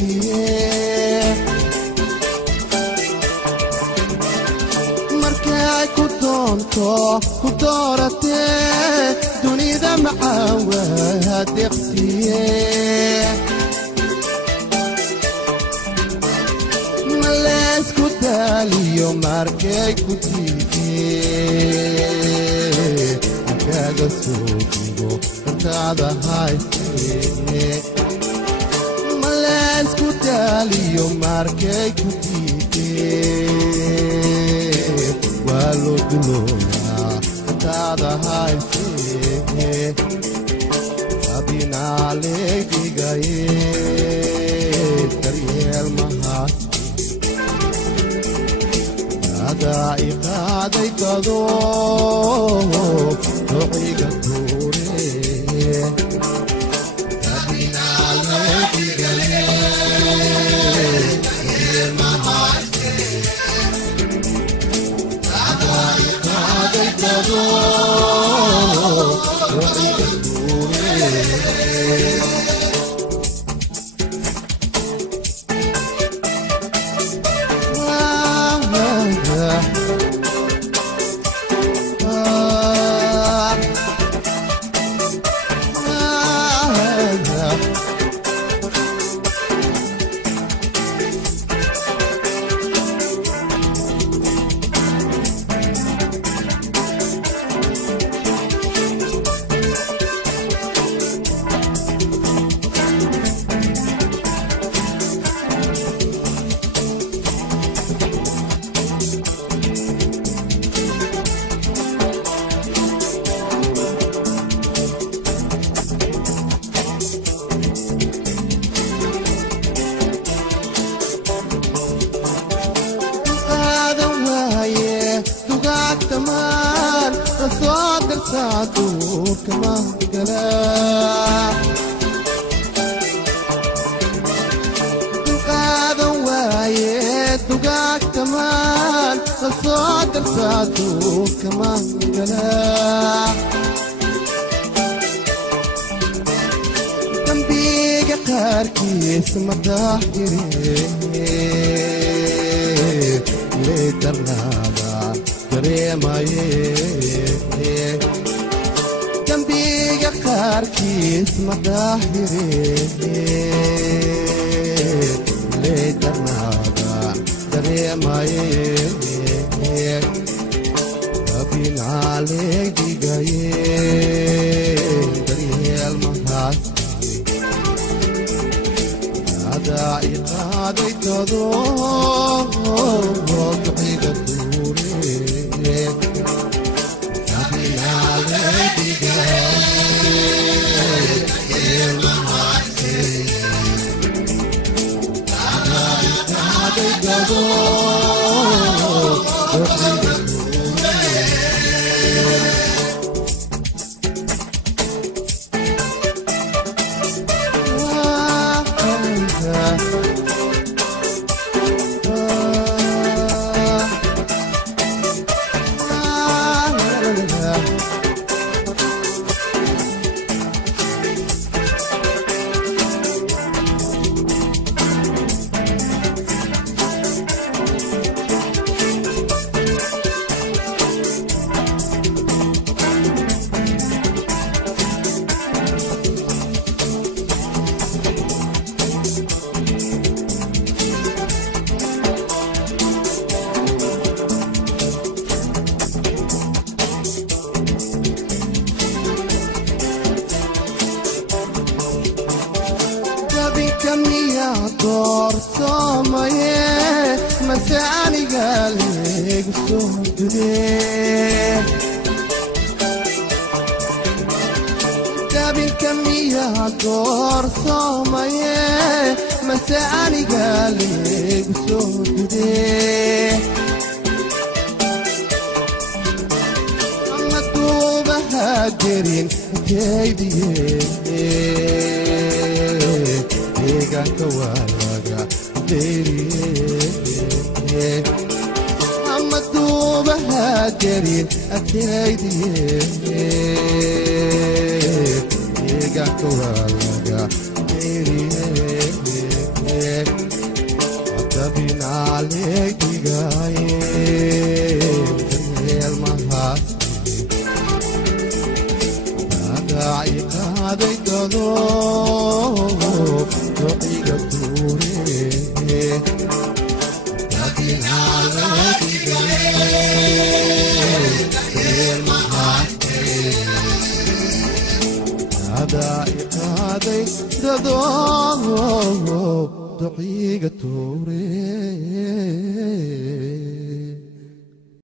deqsiye markay ku doonto ku doorate dunida macaawa deqsiye malaysku daaliyo markay ku diidiye akaga soo digo intaada hayste malaysku daaliyo markay ku diidiye waa loo dulooyaa intaada hayste abinaaleegigaye daryeel mahaas iqaaday dado duciga tuure abinaaleegigaye daryeel mahaase iqaaday dado duciga tuure dambiga qaarkiis madaxjire leedarnaada dareemaye dambiga qaarkiis madaxjire leedarnaada dareemaye abinaaleegigaye daryeel mahaas iqaaday dado duciga tuure abinaaleegigaye daryeel mahaase iqaaday dado duciga قريب أكيدي يقعك والقع qaaday gado duciga tuure laakiin haalaki galee ilmahaatee adaa i qaaday gado duciga tuure